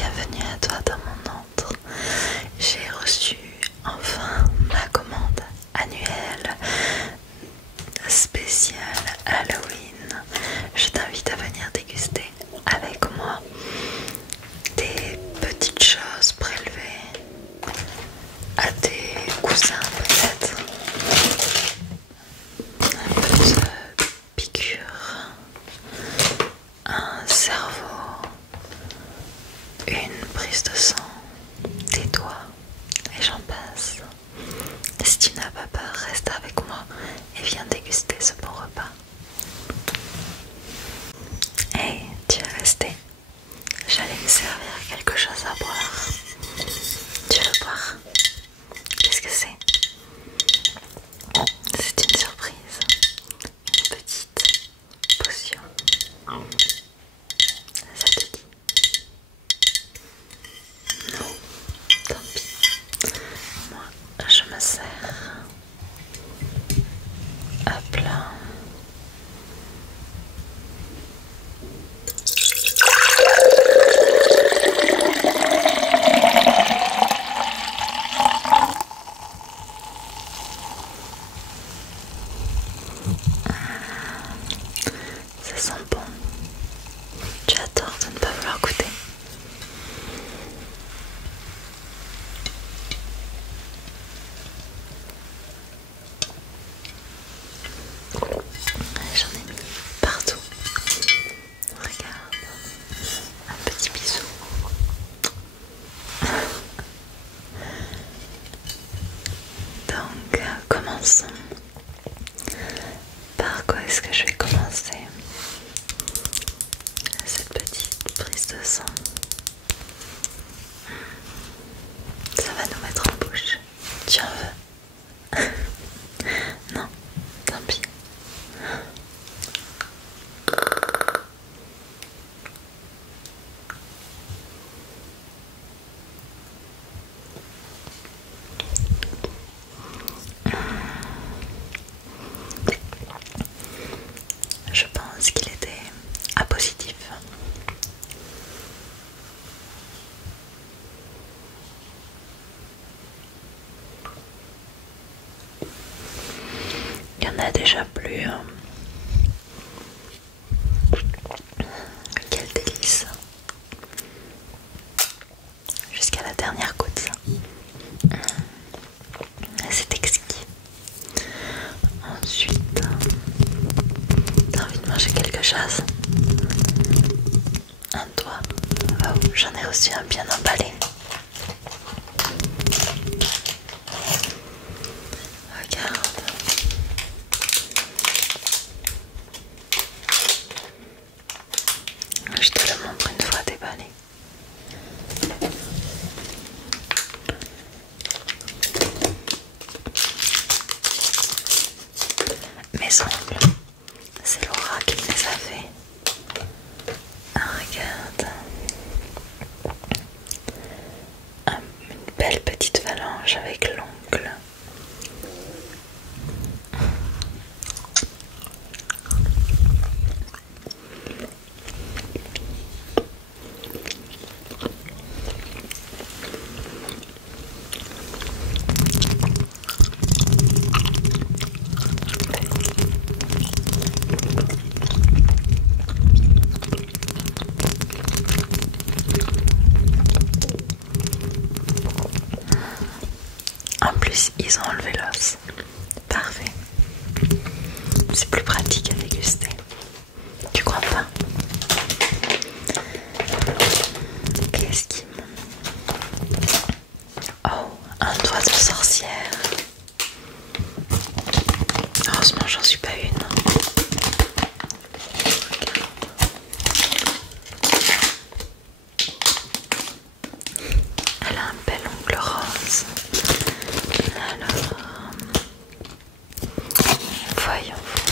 Bienvenue à toi dans mon antre. J'ai reçu enfin ma commande annuelle spéciale Halloween. Je t'invite à venir déguster avec moi des petites choses prélevées à tes cousins peut-être. Un peu de piqûre, un cerveau, une prise de sang, des doigts et j'en passe. Si tu n'as pas peur, reste avec moi et viens déguster ce bon repas. Hey, tu es resté? J'allais me servir quelque chose à boire. Tu veux boire? Qu'est-ce que c'est? C'est une surprise. Une petite potion. Ça te dit? Non, tant pis. Moi, je me sers. Hop là. Ça sent bon. Tu as tort de ne pas vouloir goûter. J'en ai mis partout. Regarde. Un petit bisou. Donc, commençons. Par quoi est-ce que je vais commencer? Cette petite prise de sang. Ça va nous mettre en bouche. Tu en veux? Non, tant pis. Je pense qu'il était A positif. Il y en a déjà plus. Quel délice. Jusqu'à la dernière goutte. C'est exquis. Ensuite, t'as envie de manger quelque chose? Un doigt. Oh, j'en ai reçu un bien emballé. Regarde. Je te le montre une fois déballé. Mes ongles, c'est Laura qui me les a fait. Ah, regarde. Une belle petite phalange avec l'ongle. En plus, ils ont enlevé l'os. Parfait. C'est plus pratique à déguster. Tu crois pas? Qu'est-ce qu'ils m'ont mis? Oh, un doigt de sorcière. Heureusement, j'en suis pas une. Elle a un bel ongle rose. Alors, voyons voir.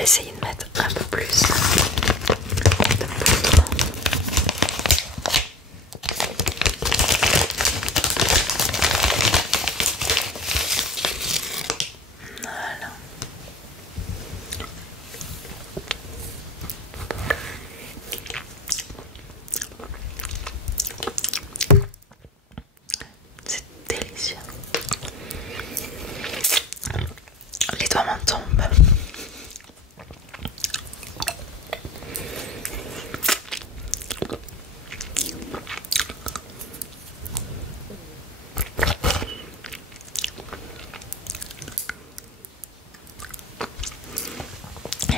vais essayer de mettre un peu plus de poudre. Voilà. C'est délicieux. Les doigts m'en tombent.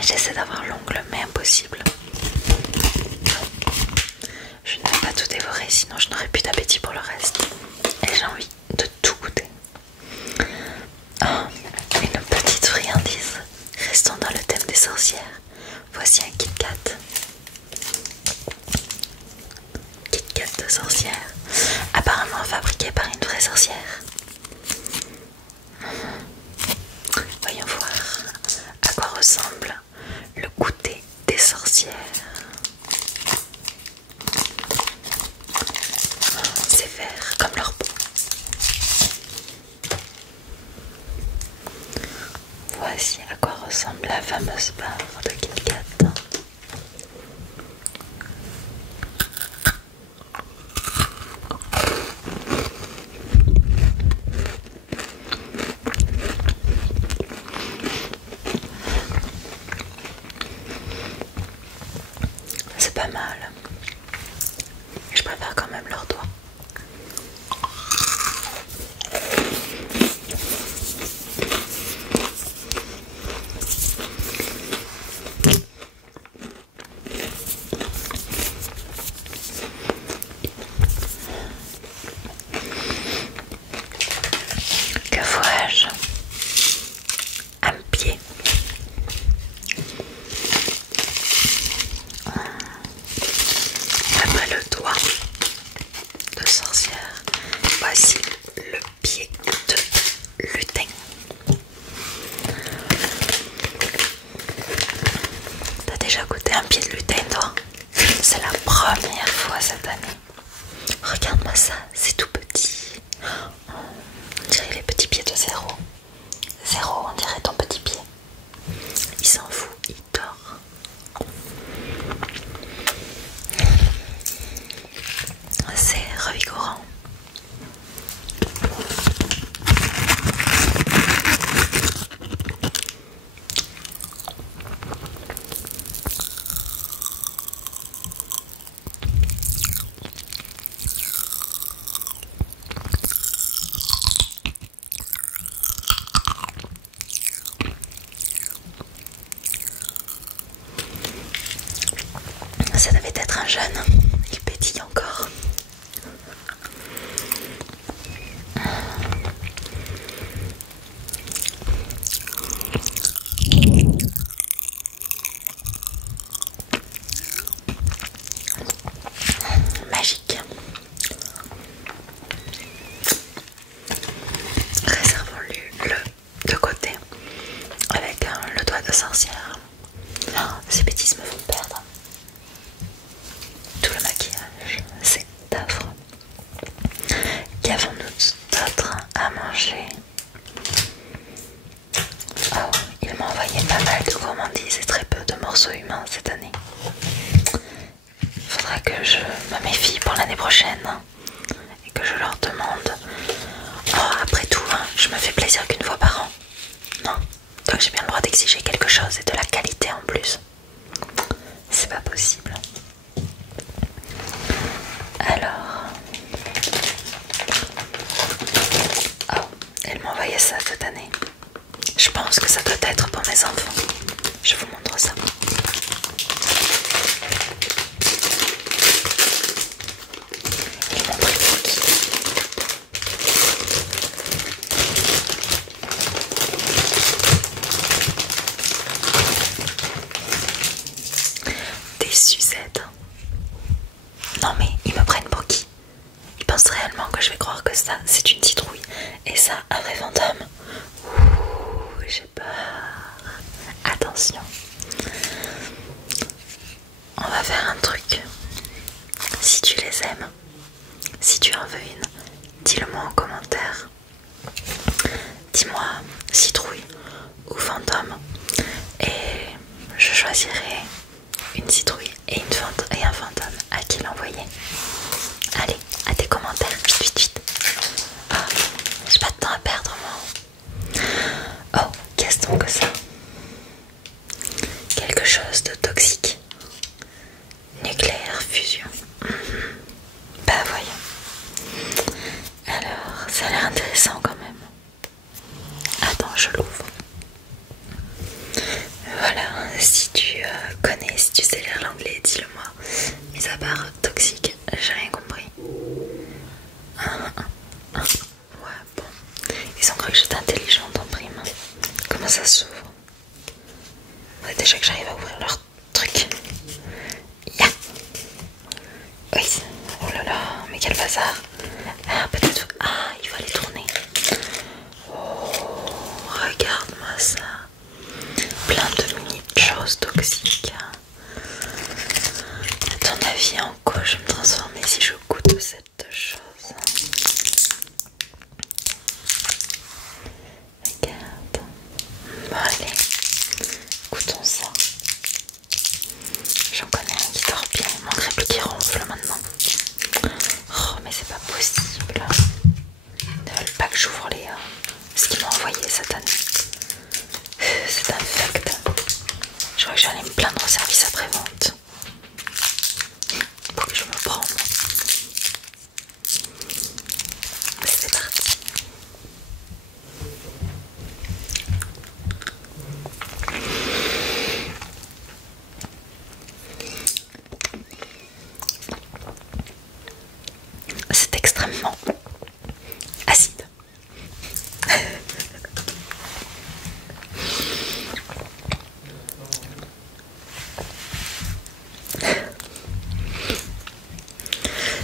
J'essaie d'avoir l'ongle mais impossible. Je ne vais pas tout dévorer sinon je n'aurai plus d'appétit pour le reste. Et j'ai envie de tout goûter. Oh, une petite friandise. Restons dans le thème des sorcières. Voici un Kit Kat. Kit Kat de sorcière. Apparemment fabriqué par une vraie sorcière. Voyons voir à quoi ressemble le goûter des sorcières. C'est vert comme leur peau. Voici à quoi ressemble la fameuse barre de Kit Kat. C'est pas mal. Je préfère quand même leurs doigts. Que vois-je? Un pied. Après le doigt de sorcière, voici le pied de lutin. T'as déjà goûté un pied de lutin, toi? C'est la première fois cette année. Regarde-moi ça, c'est tout petit. On dirait les petits pieds de Zéro. Zéro, on dirait ton petit pied. Il s'en fout, il dort. C'est revigorant. Ça devait être un jeune. Il pétille encore. Magique. Réservons-le de côté avec le doigt de sorcière. Oh, ces bêtises me font perdre tout le maquillage. C'est affreux. Qu'avons-nous d'autre à manger? Oh, il m'a envoyé pas mal de gourmandises et très peu de morceaux humains cette année. Faudra que je me méfie pour l'année prochaine et que je leur demande. Oh, après tout, hein, je me fais plaisir qu'une fois par an. Non, donc j'ai bien le droit d'exiger quelque chose et de la qualité en plus. C'est pas possible. Alors... Oh, elle m'a envoyé ça cette année. Je pense que ça doit être pour mes enfants. Je vous montre ça. Ils m'ont pris pour qui? Des sucettes. Non mais ils me prennent pour qui? Ils pensent réellement que je vais croire que ça c'est une citrouille et ça un vrai fantôme? Ouh, j'ai peur. Attention, on va faire un truc. Si tu les aimes, si tu en veux une, dis-le moi en commentaire. Dis-moi citrouille ou fantôme et je choisirai une citrouille et un fantôme à qui l'envoyer. Allez, à tes commentaires, vite vite vite. Ah, j'ai pas de temps à perdre moi. Oh, qu'est-ce donc que ça? Quelque chose de toxique. Nucléaire fusion. Bah voyons. Alors, ça a l'air intéressant quand même. Attends, je l'ouvre. Voilà, si tu connais, si tu sais lire l'anglais, dis-le moi. Mis à part toxique, j'ai rien compris. Ouais, bon. Ils ont cru que j'étais intelligente en prime. Comment ça s'ouvre? Ouais, déjà que j'arrive à ouvrir leur truc. Ya. Oui. Oh là là, mais quel bazar. Ah, peut-être. Ah, il va les tourner. Oh, regarde-moi ça. Plein de mini choses toxiques. À ton avis, en quoi je vais me transformer si je goûte cette chose? Regarde. Bon, allez, goûtons ça. J'en connais un qui dort bien. Il manquerait plus qu'il ronfle maintenant. Oh, mais c'est pas possible. Ils ne veulent pas que j'ouvre ce qu'ils m'ont envoyé cette année. C'est infect. Je crois que j'allais me plaindre au service après-vente. Pour que je me prenne. C'est parti. C'est extrêmement acide.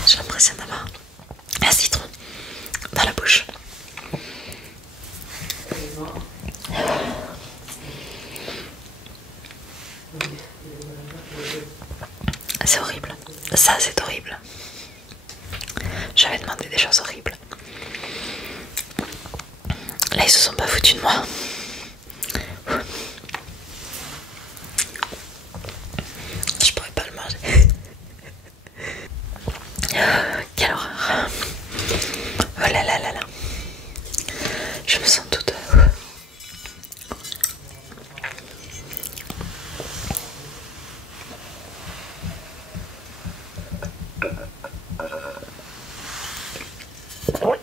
J'ai l'impression d'avoir un citron dans la bouche. C'est horrible. Ça, c'est horrible. J'avais demandé des choses horribles. Là, ils se sont pas foutus de moi. Je pourrais pas le manger. Quelle horreur. Oh là là là là. Je me sens toute... Ouais, bon.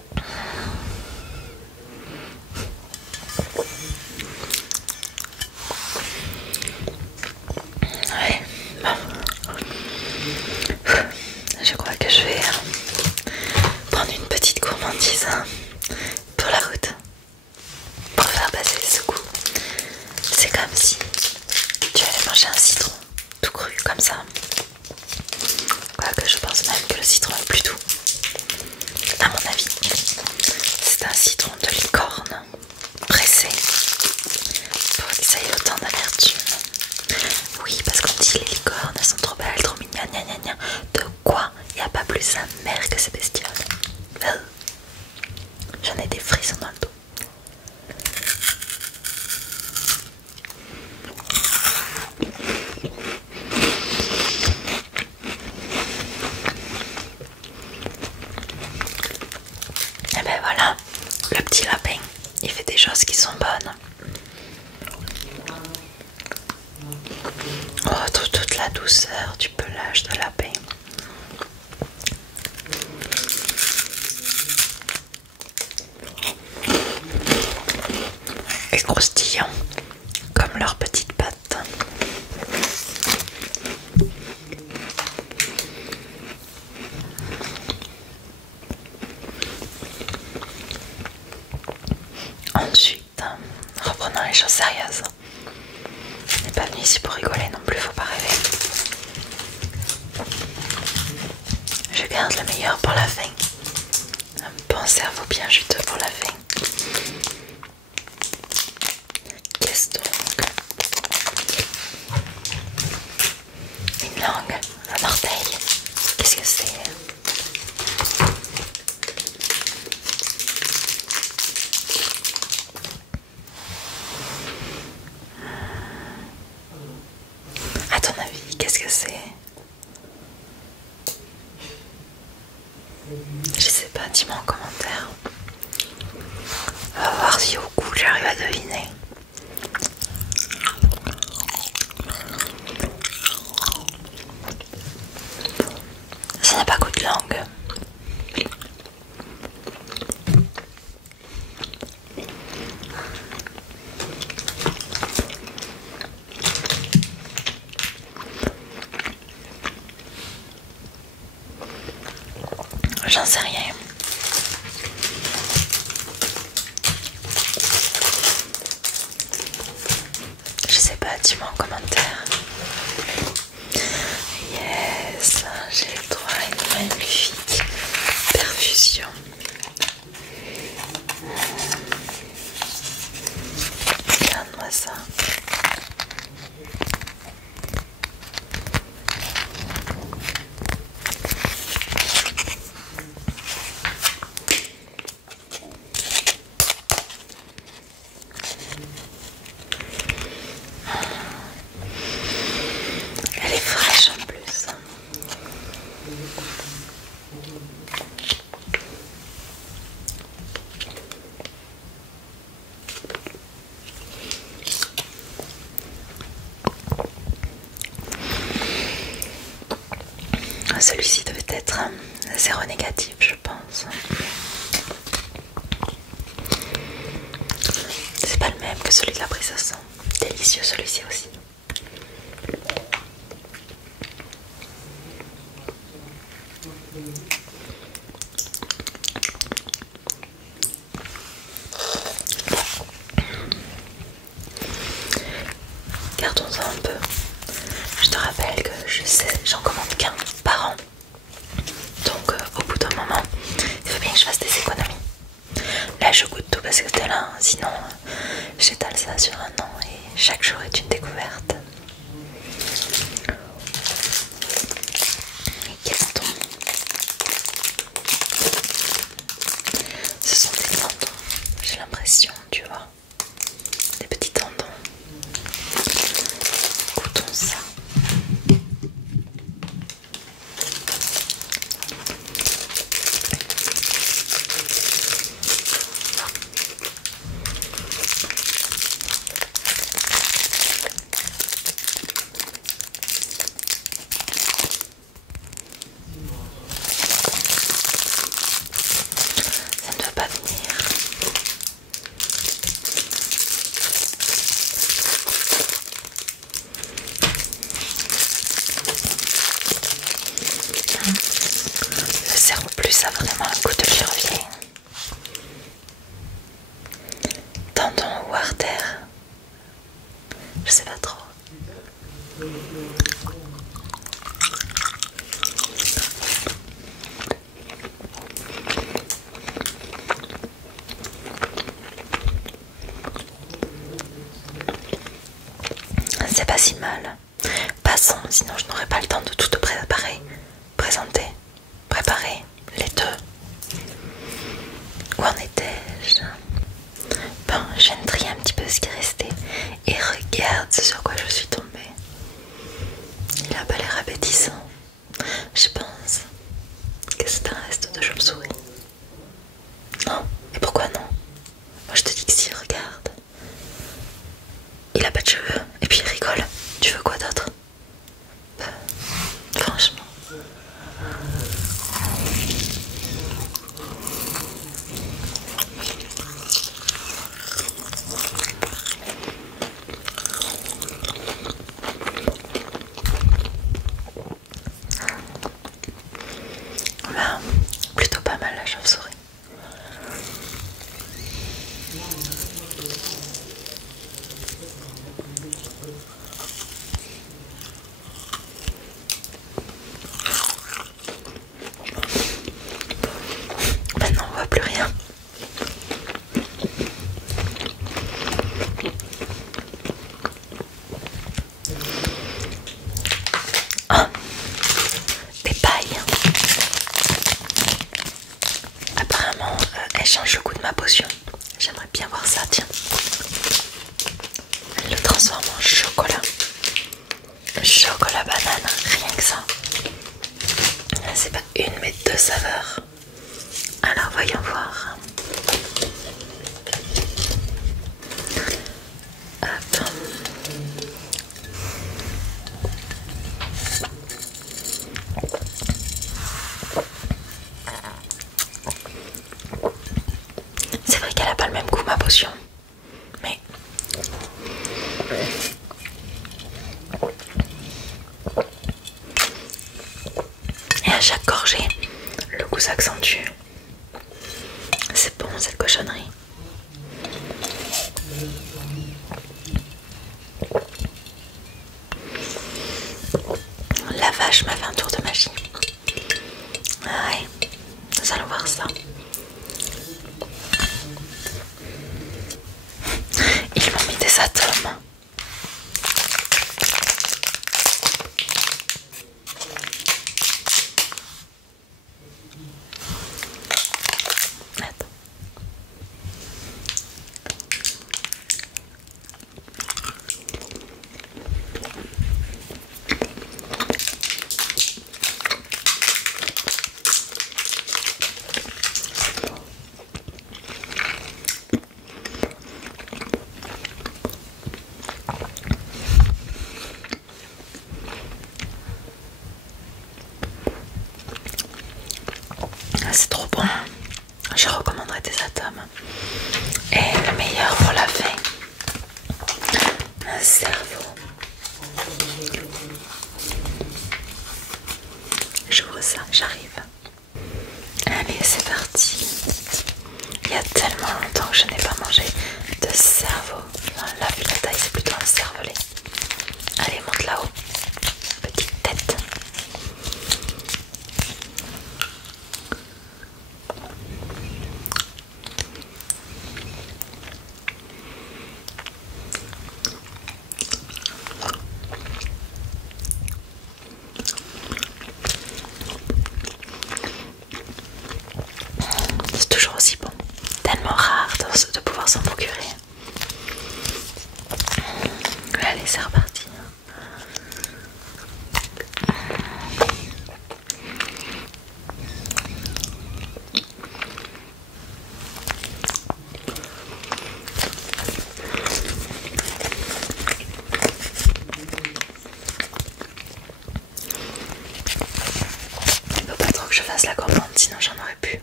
Je crois que je vais prendre une petite gourmandise pour la route. Pour faire passer ce goût. C'est comme si tu allais manger un citron tout cru comme ça. Quoique je pense même que le citron est plus doux. À mon avis, c'est un citron de licorne pressé pour que ça ait autant d'amertume. Oui, parce qu'on dit les licornes, elles sont trop belles, trop mignonnes, gna gna gna. De quoi? Il n'y a pas plus amer que ces bestioles. J'en ai des frissons dans le dos. Et ben voilà, le petit lapin, il fait des choses qui sont bonnes. Oh, toute la douceur du pelage de lapin. Et croustillant, comme leurs petites pattes. Ensuite, reprenons les choses sérieuses. On n'est pas venu ici pour rigoler non plus, faut pas rêver. Je garde le meilleur pour la fin. Un bon cerveau bien juteux pour la fin. Qu'est-ce donc? Une langue Je sais pas, dis-moi en commentaire. On va voir si au goût j'arrive à deviner. Ça n'a pas goût de langue. J'en sais rien. Je sais pas, dis-moi en commentaire. Yes, j'ai le droit à une magnifique perfusion. Regarde-moi ça. Elle est fraîche en plus. Celui-ci devait être zéro négatif, je pense. C'est pas le même que celui de la prise à sang. Délicieux celui-ci aussi. Gardons-en un peu. Je te rappelle que j'en commande qu'un par an. Donc au bout d'un moment, il faut bien que je fasse des économies. Là je goûte tout parce que t'es là, sinon j'étale ça sur un an et chaque jour est une découverte. Et Gaston, ce sont des tendons, j'ai l'impression, tu vois, des petits tendons. Goûtons ça. Ça ne doit pas venir. Le cerveau plus a vraiment un goût de giroflier. Tendon ou artère, je sais pas trop. C'est pas si mal. Passons, sinon je n'aurai pas le temps de tout te préparer, préparer les deux. Où en étais-je? Bon, je viens de trier un petit peu ce qui est resté. Et regarde ce sur quoi je suis tombée. Il a pas l'air appétissant. Je pense que c'est un reste de chauve-souris. Non, et pourquoi non? Moi je te dis que si, regarde. Il a pas de cheveux, et puis il rigole. Tu veux quoi d'autre? Franchement. Là, plutôt pas mal la chauve-souris. Maintenant on voit plus rien. Ah, des pailles. Apparemment, elle change le goût de ma potion. J'aimerais bien voir ça, tiens. Elle le transforme en chocolat. Chocolat banane, rien que ça. C'est pas une mais deux saveurs. voyons voir. Hop. C'est vrai qu'elle a pas le même goût ma potion, mais et à chaque gorgée, le goût s'accentue. C'est bon cette cochonnerie. La vache m'a fait un tour de magie. Ouais, nous allons voir ça. Ils m'ont mis des atomes. Attends. C'est trop bon. Je recommanderais des atomes. Et le meilleur pour la fin, un cerveau. J'ouvre ça, j'arrive. Allez, c'est parti. Il y a tellement longtemps que je n'ai pas mangé de cerveau. Là, vu la taille, c'est plutôt un cervelet. Allez, monte là-haut. Petite tête. C'est toujours aussi bon. Tellement rare de pouvoir s'en procurer. Allez, c'est reparti. Il faut pas trop que je fasse la gourmande, sinon j'en aurais plus.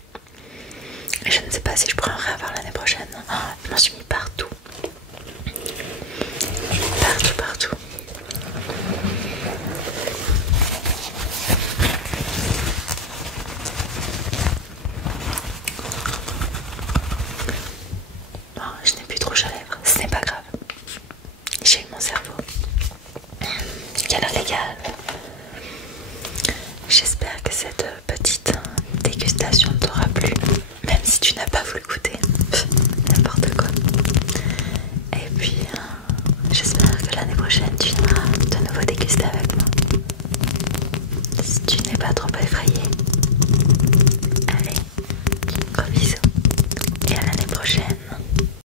Et je ne sais pas si je pourrais en réavoir l'année prochaine. Oh, je m'en suis mis partout.